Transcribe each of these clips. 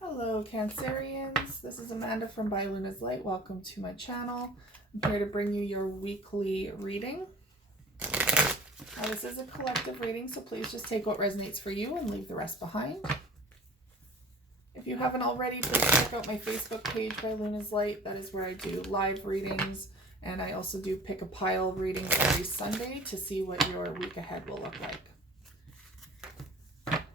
Hello Cancerians, this is Amanda from By Luna's Light. Welcome to my channel. I'm here to bring you your weekly reading. Now this is a collective reading, so please just take what resonates for you and leave the rest behind. If you haven't already, please check out my Facebook page, By Luna's Light. That is where I do live readings, and I also do pick a pile readings every Sunday to see what your week ahead will look like.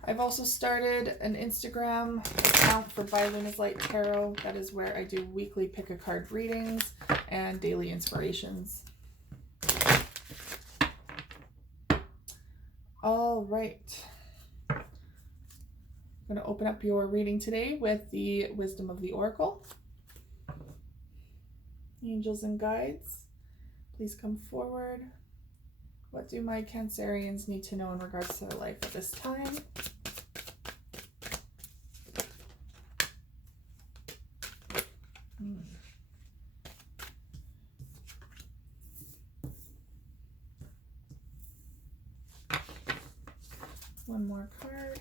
I've also started an Instagram account for By Luna's Light Tarot. That is where I do weekly pick a card readings and daily inspirations. All right. I'm going to open up your reading today with the Wisdom of the Oracle. Angels and guides, please come forward. What do my Cancerians need to know in regards to their life at this time? One more card.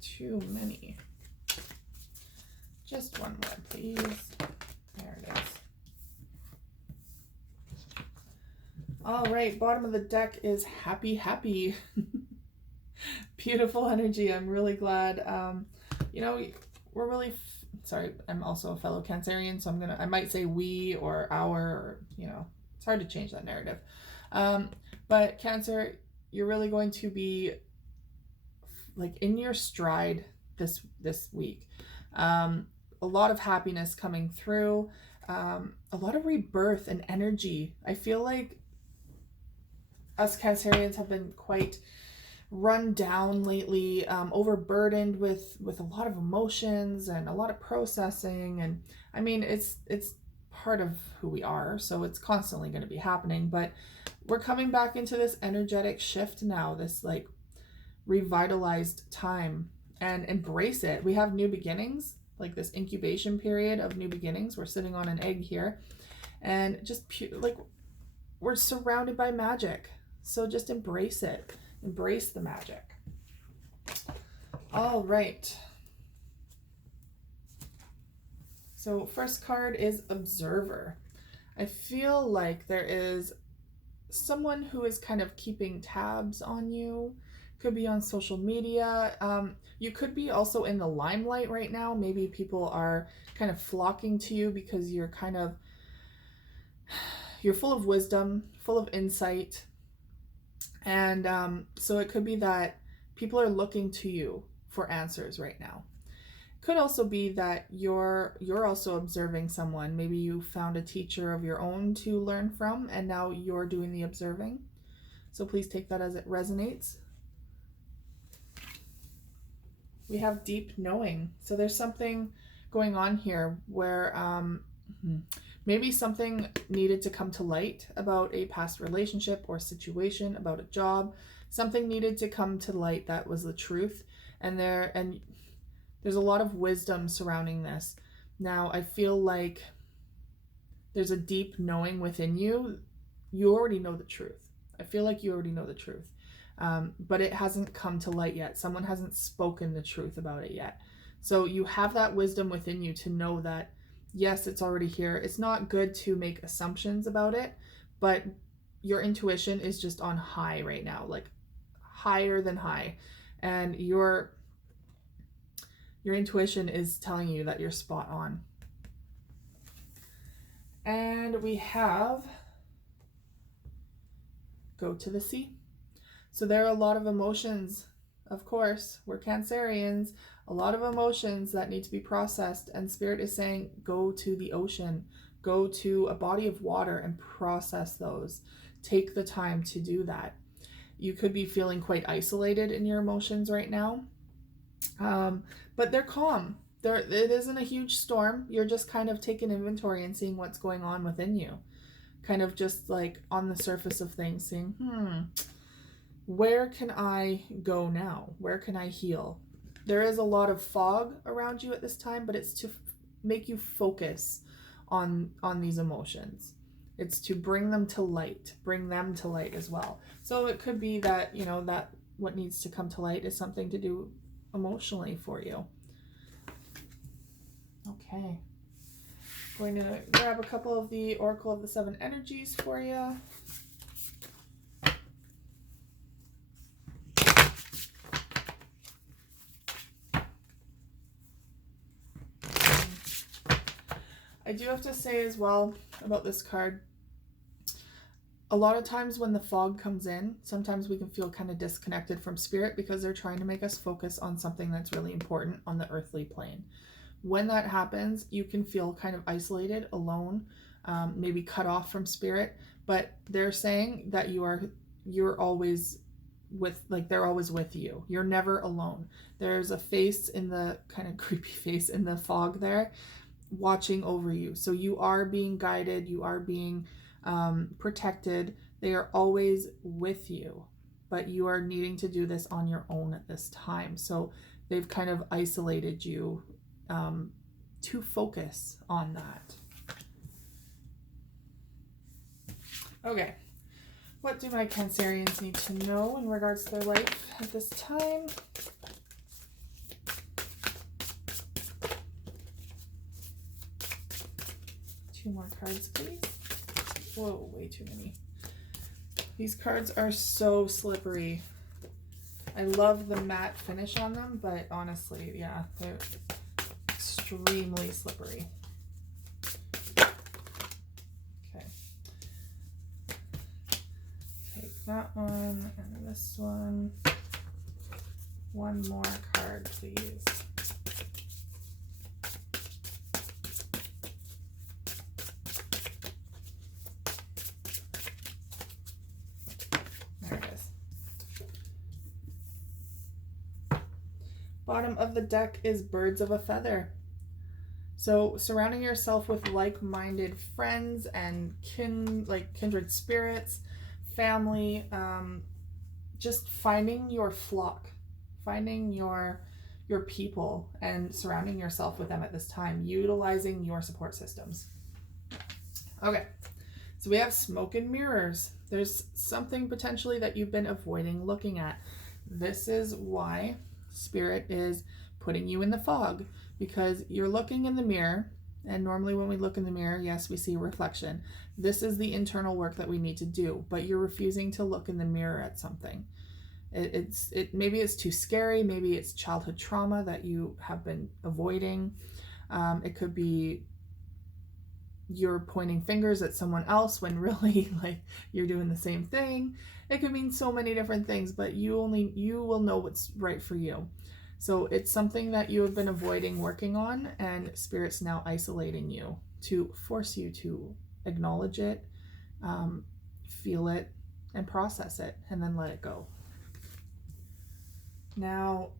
Too many. Just one more, please. There it is. All right, bottom of the deck is happy. Beautiful energy. I'm really glad. We're really sorry. I'm also a fellow Cancerian, so I might say we or our, or it's hard to change that narrative. But Cancer, you're really going to be like in your stride this week. A lot of happiness coming through. A lot of rebirth and energy. I feel like us Cancerians have been quite run down lately, overburdened with a lot of emotions and a lot of processing. And I mean, it's part of who we are, so it's constantly going to be happening. But we're coming back into this energetic shift now, this like revitalized time, and embrace it. We have new beginnings, like this incubation period of new beginnings. We're sitting on an egg here, and just like we're surrounded by magic. So just embrace it. Embrace the magic. All right. So first card is Observer. I feel like there is someone who is kind of keeping tabs on you. Could be on social media. You could be also in the limelight right now. Maybe people are kind of flocking to you because you're full of wisdom, full of insight. And so it could be that people are looking to you for answers right now. Could also be that you're also observing someone. Maybe you found a teacher of your own to learn from, and now you're doing the observing. So please take that as it resonates. We have deep knowing. So there's something going on here where maybe something needed to come to light about a past relationship or situation, about a job. Something needed to come to light that was the truth. And there's a lot of wisdom surrounding this. Now, I feel like there's a deep knowing within you. You already know the truth. I feel like you already know the truth. But it hasn't come to light yet. Someone hasn't spoken the truth about it yet. So you have that wisdom within you to know that, yes, it's already here. It's not good to make assumptions about it, but your intuition is just on high right now, like higher than high. And your intuition is telling you that you're spot on. And we have Go to the Sea. So there are a lot of emotions. Of course, we're Cancerians. A lot of emotions that need to be processed, and Spirit is saying go to the ocean, go to a body of water and process those. Take the time to do that. You could be feeling quite isolated in your emotions right now, but they're calm. It isn't a huge storm. You're just kind of taking inventory and seeing what's going on within you, kind of just like on the surface of things, saying, where can I go now? Where can I heal? There is a lot of fog around you at this time, but it's to make you focus on these emotions. It's to bring them to light as well. So it could be that, that what needs to come to light is something to do emotionally for you. Okay. Going to grab a couple of the Oracle of the Seven Energies for you. I do have to say as well about this card, a lot of times when the fog comes in, sometimes we can feel kind of disconnected from spirit because they're trying to make us focus on something that's really important on the earthly plane. When that happens, you can feel kind of isolated, alone, maybe cut off from spirit, but they're saying that you're always with, like, they're always with you. You're never alone. There's a face in the kind of creepy face in the fog there watching over you. So you are being guided, you are being protected. They are always with you, but you are needing to do this on your own at this time. So they've kind of isolated you to focus on that. Okay, what do my Cancerians need to know in regards to their life at this time? Two more cards, please. Whoa, way too many. These cards are so slippery. I love the matte finish on them, but honestly, yeah, they're extremely slippery. Okay. Take that one and this one. One more card, please. Bottom of the deck is Birds of a Feather. So surrounding yourself with like-minded friends and kindred spirits, family, just finding your flock, finding your people and surrounding yourself with them at this time, utilizing your support systems. Okay, so we have Smoke and Mirrors. There's something potentially that you've been avoiding looking at. This is why Spirit is putting you in the fog, because you're looking in the mirror, and normally when we look in the mirror, yes, we see a reflection. This is the internal work that we need to do, but you're refusing to look in the mirror at something. Maybe it's too scary, maybe it's childhood trauma that you have been avoiding. It could be you're pointing fingers at someone else when really, like, you're doing the same thing. It could mean so many different things, but you will know what's right for you. So it's something that you have been avoiding working on, and Spirit's now isolating you to force you to acknowledge it, feel it, and process it, and then let it go. Now,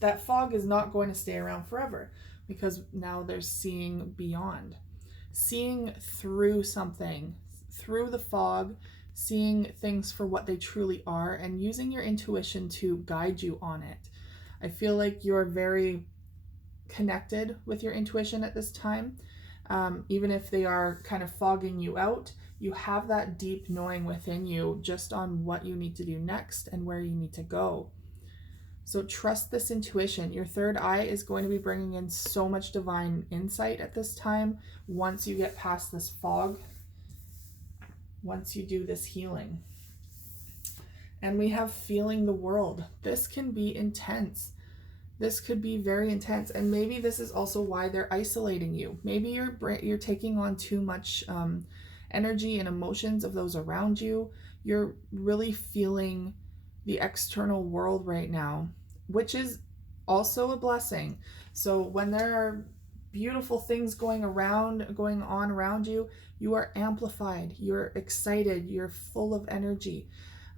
that fog is not going to stay around forever, because now there's seeing beyond. Seeing through something, through the fog, seeing things for what they truly are, and using your intuition to guide you on it. I feel like you're very connected with your intuition at this time. Even if they are kind of fogging you out, you have that deep knowing within you just on what you need to do next and where you need to go. So trust this intuition. Your third eye is going to be bringing in so much divine insight at this time once you get past this fog, once you do this healing. And we have feeling the world. This can be intense. This could be very intense. And maybe this is also why they're isolating you. Maybe you're taking on too much energy and emotions of those around you. You're really feeling the external world right now, which is also a blessing. So when there are beautiful things going on around you, you are amplified, you're excited, you're full of energy.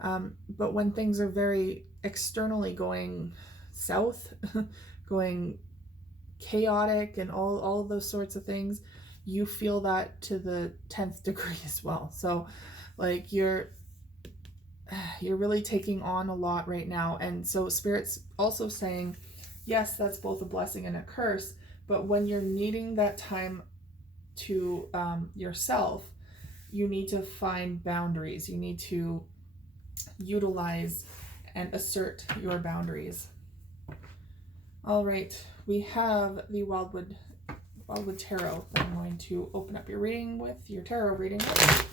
But when things are very externally going south, going chaotic and all of those sorts of things, you feel that to the 10th degree as well. So like you're really taking on a lot right now. And so Spirit's also saying, yes, that's both a blessing and a curse, but when you're needing that time to yourself, you need to find boundaries. You need to utilize and assert your boundaries. All right, we have the Wildwood Tarot that I'm going to open up your reading with, your tarot reading with.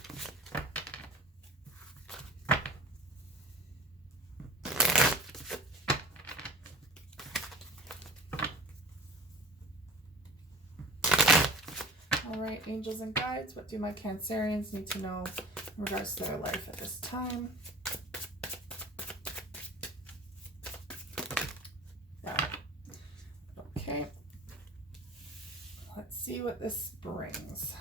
All right, angels and guides, what do my Cancerians need to know in regards to their life at this time? Okay, let's see what this brings.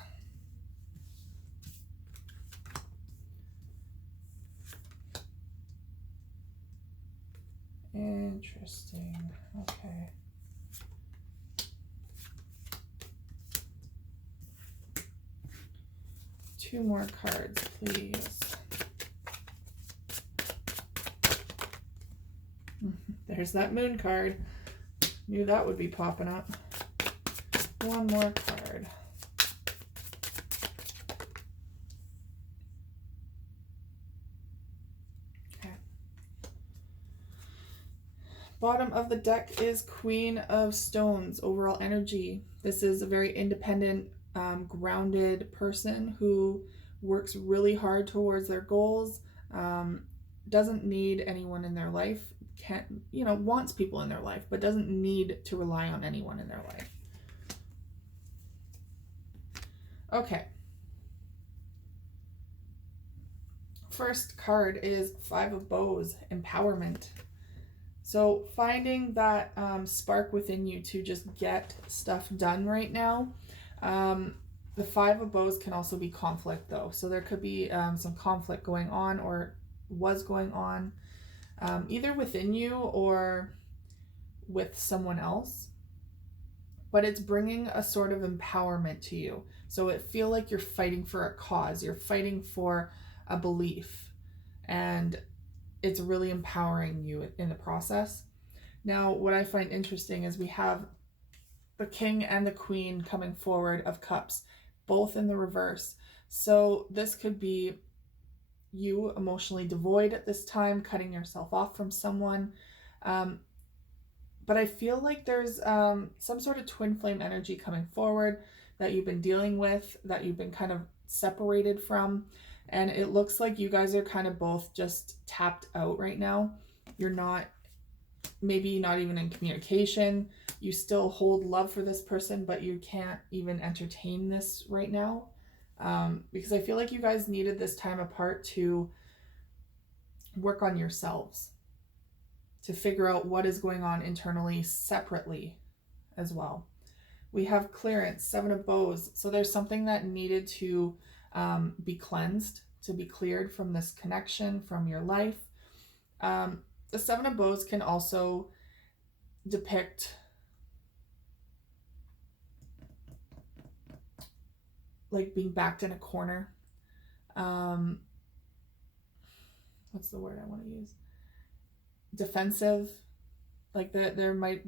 Interesting. Okay. Two more cards, please. There's that moon card. Knew that would be popping up. One more card. Okay. Bottom of the deck is Queen of Stones, overall energy. This is a very independent, grounded person who works really hard towards their goals, doesn't need anyone in their life, wants people in their life, but doesn't need to rely on anyone in their life. Okay. First card is Five of Bows, empowerment. So finding that spark within you to just get stuff done right now. The Five of Bows can also be conflict though. So there could be some conflict going on or was going on either within you or with someone else. But it's bringing a sort of empowerment to you. So it feel like you're fighting for a cause. You're fighting for a belief. And it's really empowering you in the process. Now, what I find interesting is we have the King and the Queen coming forward of Cups, both in the reverse. So this could be you emotionally devoid at this time, cutting yourself off from someone. But I feel like there's some sort of twin flame energy coming forward that you've been dealing with, that you've been kind of separated from. And it looks like you guys are kind of both just tapped out right now. You're not, maybe not even in communication. You still hold love for this person, but you can't even entertain this right now. Because I feel like you guys needed this time apart to work on yourselves, to figure out what is going on internally separately as well. We have clearance, Seven of Bows. So there's something that needed to be cleansed, to be cleared from this connection, from your life. The Seven of Bows can also depict like being backed in a corner. What's the word I want to use? Defensive. Like there might,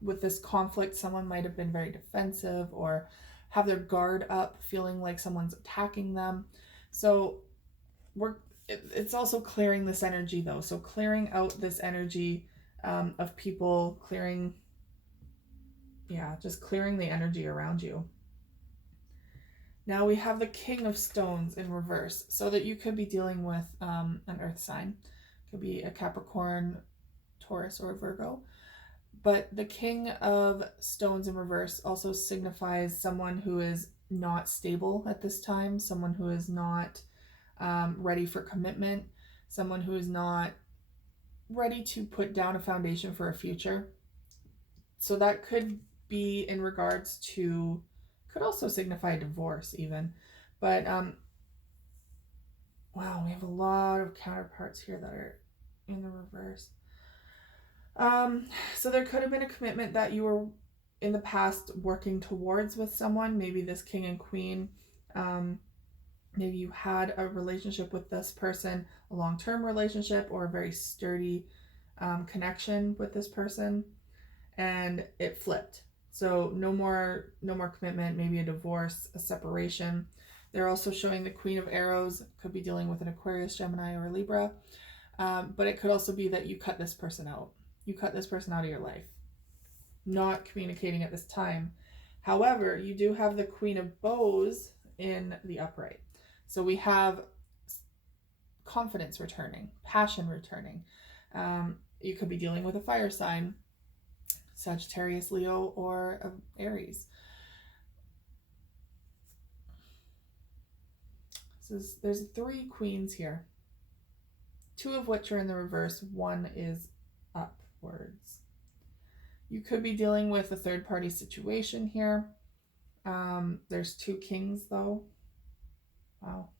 with this conflict, someone might have been very defensive or have their guard up, feeling like someone's attacking them. So it's also clearing this energy though. So clearing out this energy of people, just clearing the energy around you. Now we have the King of Stones in reverse, so that you could be dealing with an earth sign. Could be a Capricorn, Taurus, or a Virgo. But the King of Stones in reverse also signifies someone who is not stable at this time, someone who is not ready for commitment, someone who is not ready to put down a foundation for a future. So that could be in regards to, could also signify divorce even. But wow, we have a lot of counterparts here that are in the reverse. So there could have been a commitment that you were in the past working towards with someone, maybe this King and Queen. Maybe you had a relationship with this person, a long-term relationship or a very sturdy connection with this person, and it flipped. So no more commitment, maybe a divorce, a separation. They're also showing the Queen of Arrows, could be dealing with an Aquarius, Gemini, or Libra. But it could also be that you cut this person out. You cut this person out of your life. not communicating at this time. However, you do have the Queen of Bows in the upright. So we have confidence returning, passion returning. You could be dealing with a fire sign, Sagittarius, Leo, or Aries. So there's 3 queens here, 2 of which are in the reverse, 1 is upwards. You could be dealing with a third-party situation here. There's 2 kings, though. Wow.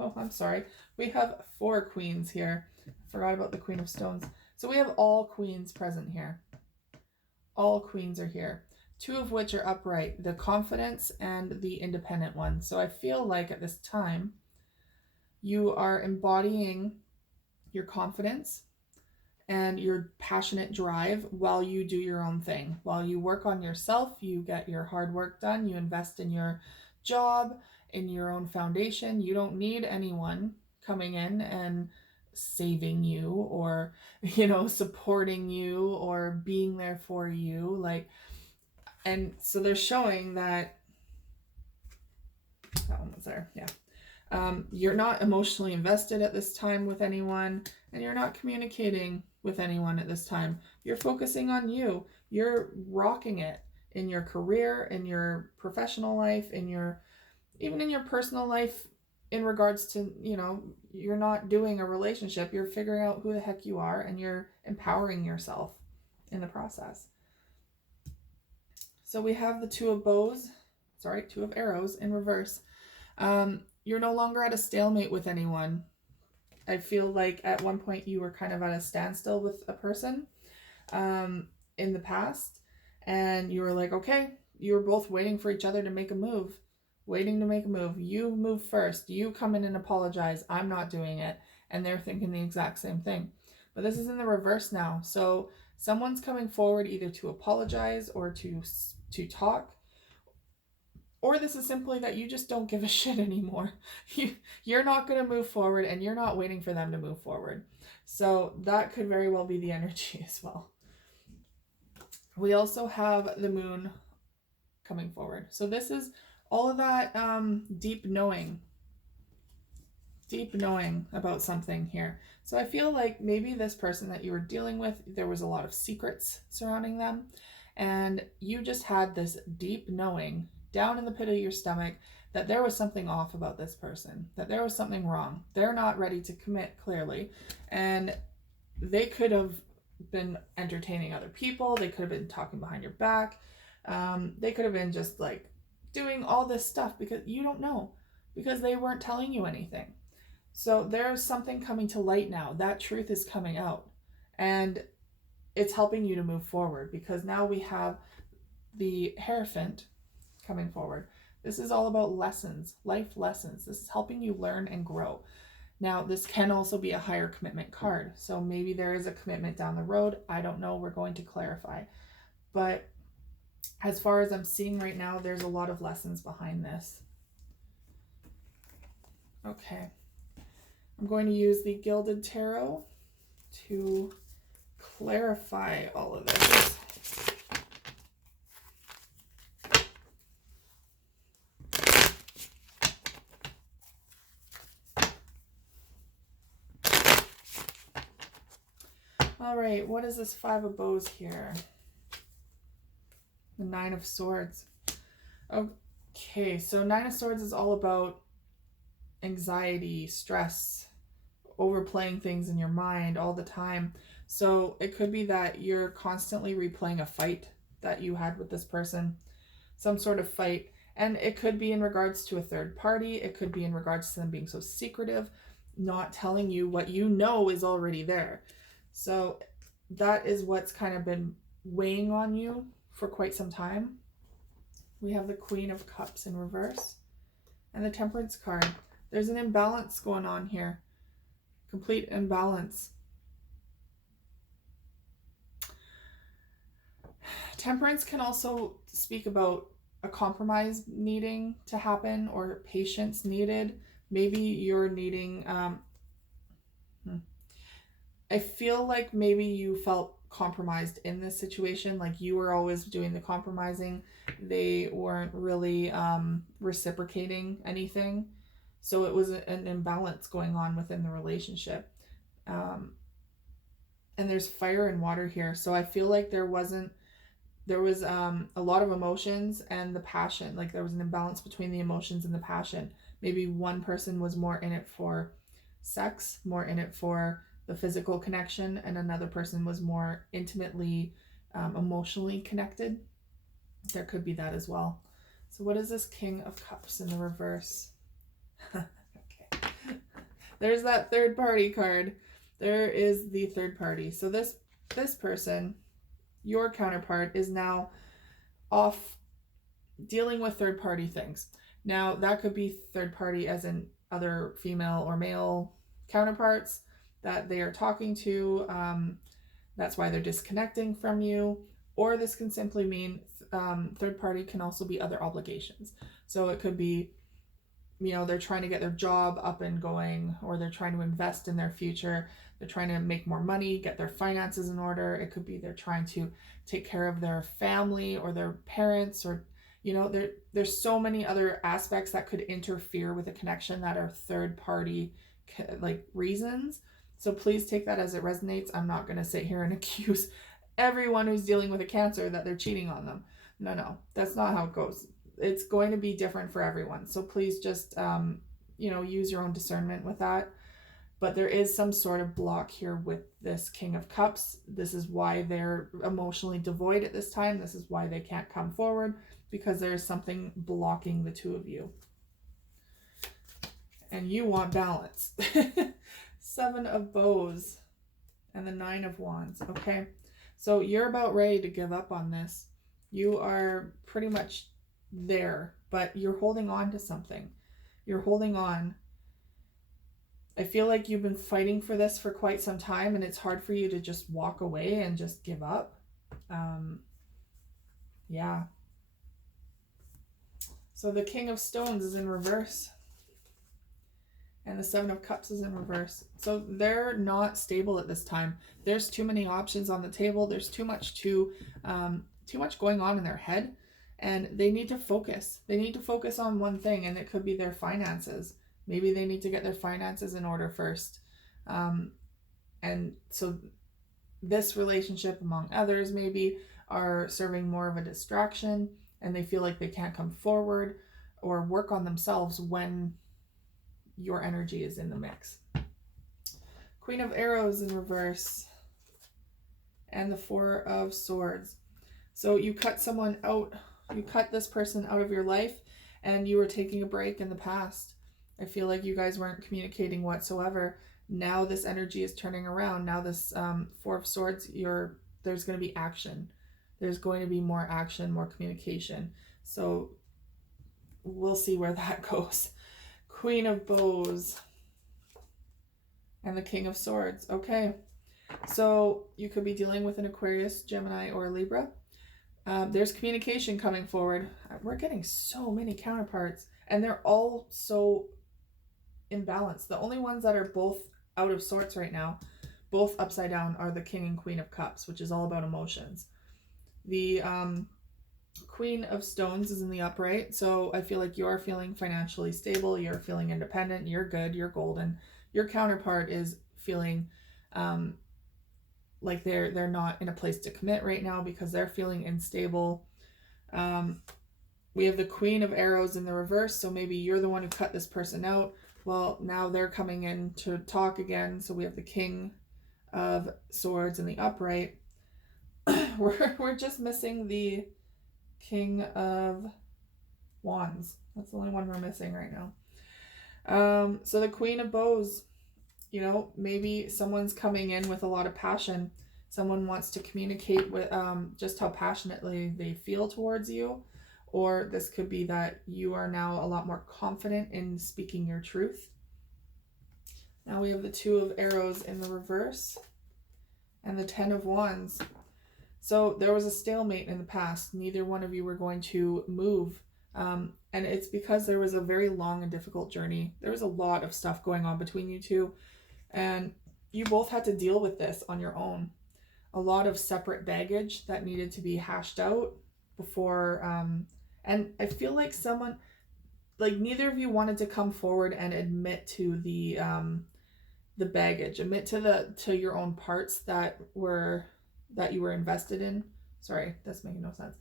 Oh, I'm sorry. We have 4 queens here. I forgot about the Queen of Stones. So we have all queens present here. All queens are here. 2 of which are upright, the confidence and the independent one. So I feel like at this time, you are embodying your confidence and your passionate drive while you do your own thing. While you work on yourself, you get your hard work done, you invest in your job, in your own foundation. You don't need anyone coming in and saving you or, supporting you or being there for you. And so they're showing that one was there. Yeah. You're not emotionally invested at this time with anyone, and you're not communicating with anyone at this time. You're focusing on you. You're rocking it in your career, in your professional life, even in your personal life, in regards to, you're not doing a relationship. You're figuring out who the heck you are, and you're empowering yourself in the process. So we have the 2 of arrows in reverse. You're no longer at a stalemate with anyone. I feel like at one point you were kind of at a standstill with a person in the past, and you were like, okay, you were both waiting for each other to make a move. You move first. You come in and apologize. I'm not doing it. And they're thinking the exact same thing. But this is in the reverse now. So someone's coming forward either to apologize or to talk. Or this is simply that you just don't give a shit anymore. You're not going to move forward, and you're not waiting for them to move forward. So that could very well be the energy as well. We also have the moon coming forward. So this is all of that deep knowing about something here. So I feel like maybe this person that you were dealing with, there was a lot of secrets surrounding them, and you just had this deep knowing down in the pit of your stomach that there was something off about this person, that there was something wrong. They're not ready to commit, clearly, and they could have been entertaining other people. They could have been talking behind your back. They could have been just doing all this stuff because you don't know, because they weren't telling you anything. So there's something coming to light now. That truth is coming out, and it's helping you to move forward, because now we have the Hierophant coming forward. This is all about lessons, life lessons. This is helping you learn and grow. Now, this can also be a higher commitment card. So maybe there is a commitment down the road. I don't know. We're going to clarify. But as far as I'm seeing right now, there's a lot of lessons behind this. Okay. I'm going to use the Gilded Tarot to clarify all of this. All right, what is this 5 of Bows here? The 9 of Swords. Okay, so 9 of Swords is all about anxiety, stress, overplaying things in your mind all the time. So it could be that you're constantly replaying a fight that you had with this person, some sort of fight. And it could be in regards to a third party. It could be in regards to them being so secretive, not telling you what you know is already there. So that is what's kind of been weighing on you for quite some time. We have the Queen of Cups in reverse and the Temperance card. There's an imbalance going on here. Complete imbalance. Temperance can also speak about a compromise needing to happen, or patience needed. Maybe you're needing... I feel like maybe you felt compromised in this situation. Like you were always doing the compromising. They weren't really reciprocating anything. So it was an imbalance going on within the relationship. Um, and there's fire and water here. So I feel like there was a lot of emotions and the passion. Like there was an imbalance between the emotions and the passion. Maybe one person was more in it for sex, more in it for the physical connection, and another person was more intimately, emotionally connected. There could be that as well. So what is this King of Cups in the reverse? Okay. There's that third party card. There is the third party. So this person, your counterpart, is now off dealing with third party things. Now that could be third party as in other female or male counterparts that they are talking to. That's why they're disconnecting from you. Or this can simply mean third party can also be other obligations. So it could be, they're trying to get their job up and going, or they're trying to invest in their future. They're trying to make more money, get their finances in order. It could be they're trying to take care of their family or their parents, or, there's so many other aspects that could interfere with a connection that are third party like reasons. So please take that as it resonates. I'm not going to sit here and accuse everyone who's dealing with a Cancer that they're cheating on them. No, that's not how it goes. It's going to be different for everyone. So please just, use your own discernment with that. But there is some sort of block here with this King of Cups. This is why they're emotionally devoid at this time. This is why they can't come forward, because there's something blocking the two of you. And you want balance. Seven of Bows and the Nine of Wands. Okay. So you're about ready to give up on this. You are pretty much there, but you're holding on to something. You're holding on. I feel like you've been fighting for this for quite some time, and it's hard for you to just walk away and just give up. Yeah. So the King of Stones is in reverse, and the Seven of Cups is in reverse. So they're not stable at this time. There's too many options on the table. There's too much going on in their head, and they need to focus. They need to focus on one thing, and it could be their finances. Maybe they need to get their finances in order first. And so this relationship, among others, maybe are serving more of a distraction, and they feel like they can't come forward or work on themselves when your energy is in the mix. Queen of Arrows in reverse, and the Four of Swords. So you cut someone out, you cut this person out of your life, and you were taking a break in the past. I feel like you guys weren't communicating whatsoever. Now this energy is turning around. Now this Four of Swords, there's going to be action. There's going to be more action, more communication. So we'll see where that goes. Queen of Bows and the King of Swords. Okay. So you could be dealing with an Aquarius, Gemini, or Libra. There's communication coming forward. We're getting so many counterparts, and they're all so imbalanced. The only ones that are both out of sorts right now, both upside down, are the King and Queen of Cups, which is all about emotions. The Queen of Stones is in the upright, so I feel like you're feeling financially stable, you're feeling independent, you're good, you're golden. Your counterpart is feeling like they're not in a place to commit right now because they're feeling unstable. We have the Queen of Arrows in the reverse, so maybe you're the one who cut this person out. Well, now they're coming in to talk again, so we have the King of Swords in the upright. We're just missing the King of Wands. That's the only one we're missing right now. So the Queen of Bows, maybe someone's coming in with a lot of passion. Someone wants to communicate with just how passionately they feel towards you. Or this could be that you are now a lot more confident in speaking your truth. Now we have the Two of Arrows in the reverse and the Ten of Wands. So there was a stalemate in the past. Neither one of you were going to move. And it's because there was a very long and difficult journey. There was a lot of stuff going on between you two. And you both had to deal with this on your own. a lot of separate baggage that needed to be hashed out before. And I feel like neither of you wanted to come forward and admit to the baggage, admit to your own parts that you were invested in. Sorry, that's making no sense.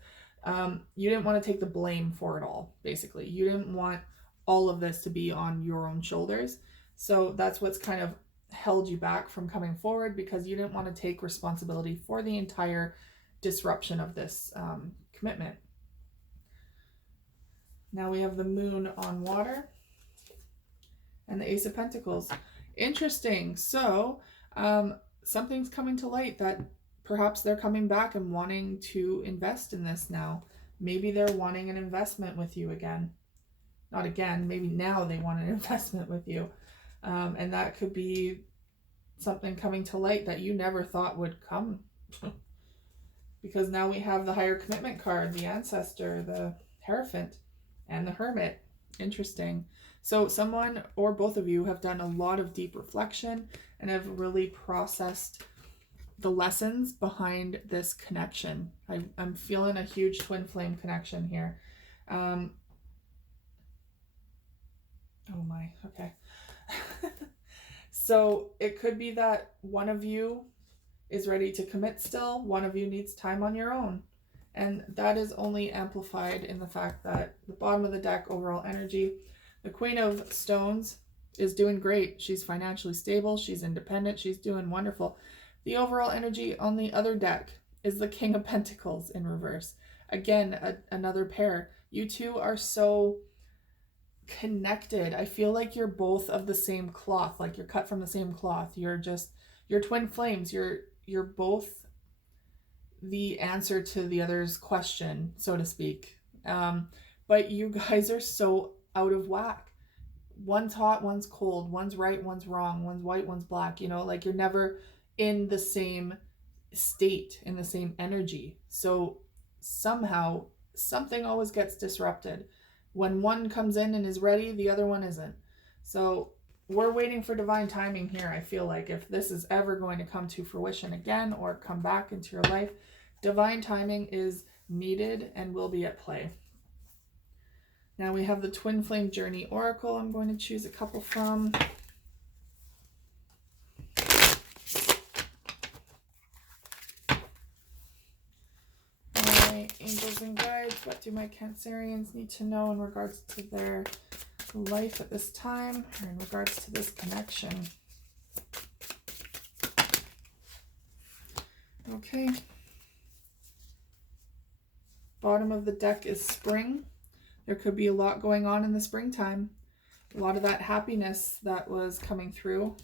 You didn't want to take the blame for it all, basically. You didn't want all of this to be on your own shoulders. So that's what's kind of held you back from coming forward, because you didn't want to take responsibility for the entire disruption of this commitment. Now we have the Moon on water and the Ace of Pentacles. Interesting. So something's coming to light that perhaps they're coming back and wanting to invest in this now. Maybe they're wanting an investment with you again. Not again, maybe now they want an investment with you. And that could be something coming to light that you never thought would come. Because now we have the Higher Commitment card, the Ancestor, the Hierophant, and the Hermit. Interesting. So someone or both of you have done a lot of deep reflection and have really processed the lessons behind this connection. I'm feeling a huge twin flame connection here. Oh my, okay. So it could be that one of you is ready to commit still, one of you needs time on your own. And that is only amplified in the fact that the bottom of the deck, overall energy, the Queen of Stones is doing great. She's financially stable, she's independent, she's doing wonderful. The overall energy on the other deck is the King of Pentacles in reverse. Again, another pair. You two are so connected. I feel like you're both of the same cloth, like you're cut from the same cloth. You're twin flames. You're both the answer to the other's question, so to speak. But you guys are so out of whack. One's hot, one's cold, one's right, one's wrong, one's white, one's black, like you're never in the same state, in the same energy. So somehow something always gets disrupted. When one comes in and is ready, the other one isn't. So we're waiting for divine timing here. I feel like if this is ever going to come to fruition again or come back into your life, divine timing is needed and will be at play. Now we have the Twin Flame Journey Oracle. I'm going to choose a couple from. My angels and guides, what do my Cancerians need to know in regards to their life at this time, or in regards to this connection? Okay. Bottom of the deck is spring. There could be a lot going on in the springtime. A lot of that happiness that was coming through.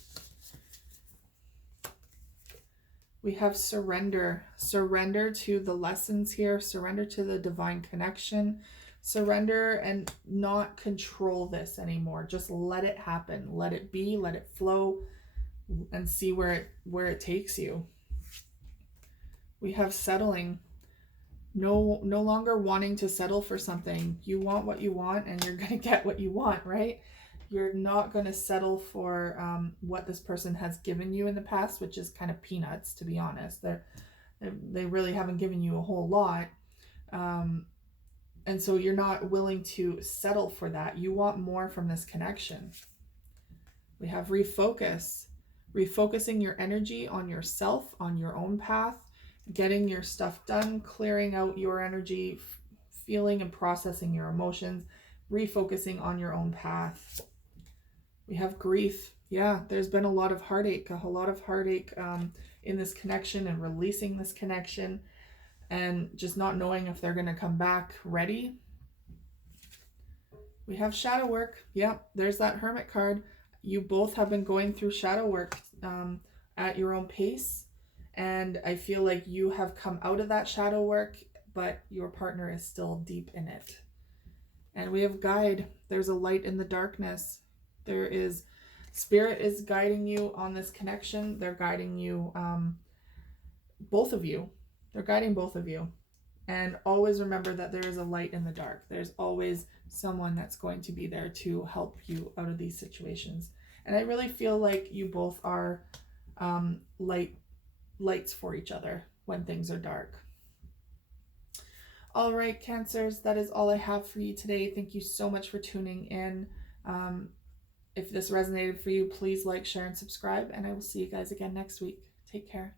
We have surrender. Surrender to the lessons here. Surrender to the divine connection. Surrender and not control this anymore. Just let it happen. Let it be. Let it flow. And see where it takes you. We have settling. No longer wanting to settle for something. You want what you want and you're going to get what you want, right? You're not going to settle for what this person has given you in the past, which is kind of peanuts, to be honest. They really haven't given you a whole lot. And so you're not willing to settle for that. You want more from this connection. We have refocus. Refocusing your energy on yourself, on your own path, getting your stuff done, clearing out your energy, feeling and processing your emotions, refocusing on your own path. We have grief. Yeah, there's been a lot of heartache in this connection and releasing this connection and just not knowing if they're going to come back ready. We have shadow work. Yeah, there's that Hermit card. You both have been going through shadow work at your own pace. And I feel like you have come out of that shadow work, but your partner is still deep in it. And we have guide. There's a light in the darkness. Spirit is guiding you on this connection. They're guiding you, both of you. They're guiding both of you. And always remember that there is a light in the dark. There's always someone that's going to be there to help you out of these situations. And I really feel like you both are light lights for each other when things are dark. All right, Cancers, that is all I have for you today. Thank you so much for tuning in. If this resonated for you, please like, share, and subscribe, and I will see you guys again next week. Take care.